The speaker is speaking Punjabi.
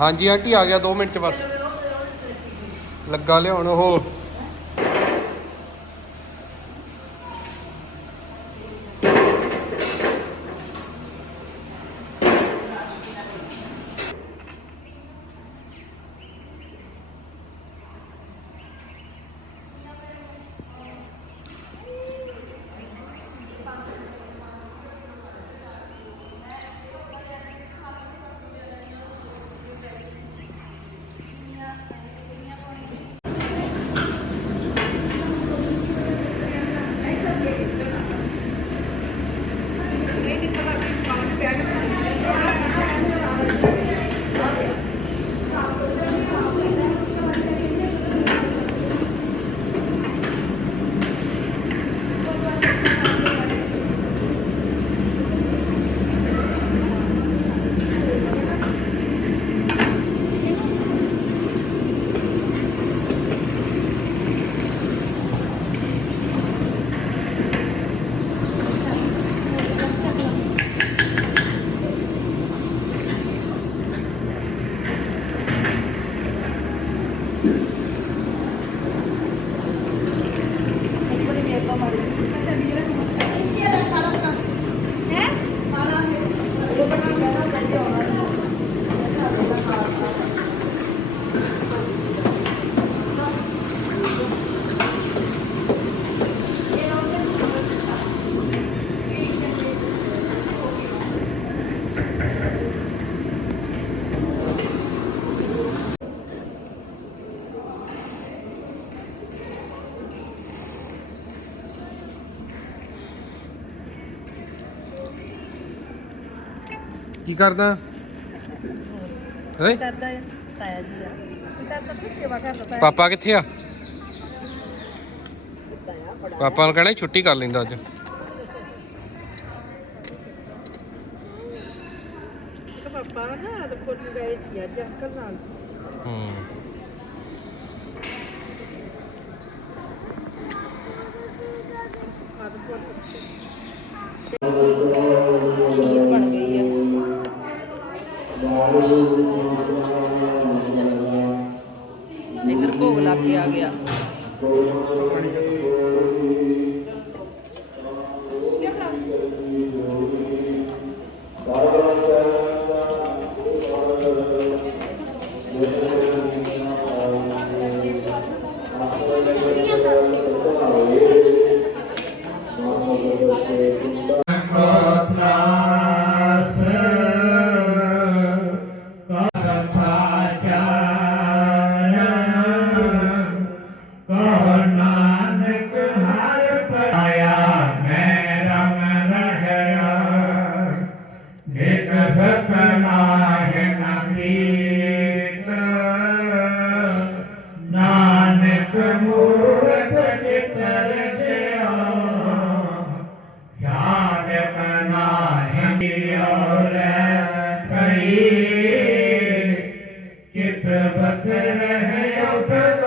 ਹਾਂਜੀ ਆਂਟੀ ਆ ਗਿਆ 2 ਮਿੰਟ ਚ ਬਸ। ਲੱਗਾ ਲਿਆਉਣ ਉਹ। ਕੀ ਕਰਦਾ? ਹੈ? ਤਾਇਆ ਜੀ ਆ। ਕਰਦਾ ਤਾਂ ਸੇਵਾ ਕਰਦਾ ਤਾਇਆ ਪਾਪਾ ਕਿੱਥੇ ਆ? ਪਾਪਾ ਨੂੰ ਕਹਿਣਾ ਛੁੱਟੀ ਕਰ ਲੈਂਦਾ ਅੱਜ। ਤੇ ਪਾਪਾ ਨਾ ਤੇ ਕੋਲ ਗਏ ਸੀ ਅੱਜ ਅੰਕਲ ਨਾਲ। ਹੂੰ। ਆਦਪੁਰ ਇਧਰ ਕੇ ਆ ਗਿਆ। ਚਿਤ ਬਤ ਰਹਿ ਉਠਦਾ